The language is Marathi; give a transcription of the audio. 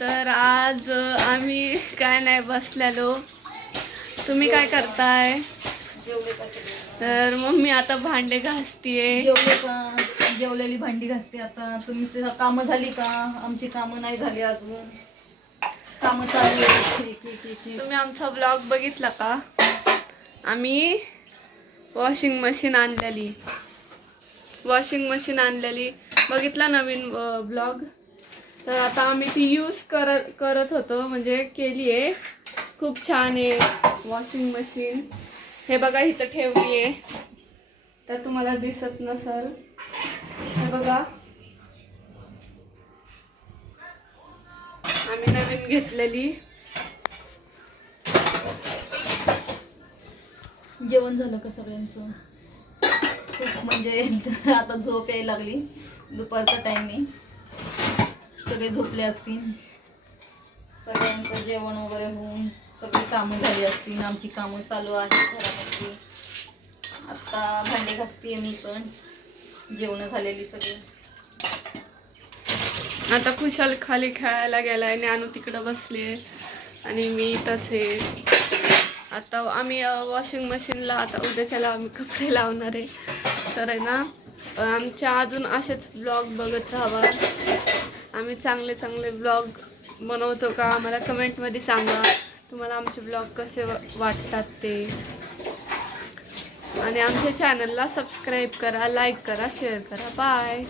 तर आज आम्ही काय नाही बसलेलो. तुम्ही काय करताय? तर मम्मी आता भांडे घासतीये. जेवलेली भांडी घासते आता. तुम्ही कामं झाली का? आमची कामं नाही झाली अजून. कामं चालू आहेत. तुम्ही आमचा ब्लॉग बघितला का? आम्ही वॉशिंग मशीन आणलेली बघितला नवीन ब्लॉग. तर आता आम्ही ती यूज करत होतो, म्हणजे केली आहे. खूप छान आहे वॉशिंग मशीन. हे बघा इथं ठेवली आहे, तर तुम्हाला दिसत नसल. हे बघा आम्ही नवीन घेतलेली. जेवण झालं का सगळ्यांचं? खूप म्हणजे आता झोप यायला लागली. दुपारचा टाइम आहे, सगळे झोपले असतील. सगळ्यांचं जेवण वगैरे होऊन सगळी कामं झाली असतील. आमची कामं चालू आहेत घरामध्ये. आता भांडे घासते मी पण. जेवण झालेली सगळी. आता खुशाल खाली खेळायला गेलाय, ज्ञानू तिकडं बसले आणि मी इथंच आहे. आता आम्ही वॉशिंग मशीनला आता उद्याच्याला आम्ही कपडे लावणार आहे. तर आहे ना, आमच्या अजून असेच ब्लॉग बघत राहावा. आम्ही चांगले चांगले ब्लॉग बनवतो का? आम्हाला कमेंटमध्ये सांगा तुम्हाला आमचे ब्लॉग कसे वाटतात ते. आणि आमच्या चॅनलला सबस्क्राईब करा, लाईक करा, शेअर करा. बाय.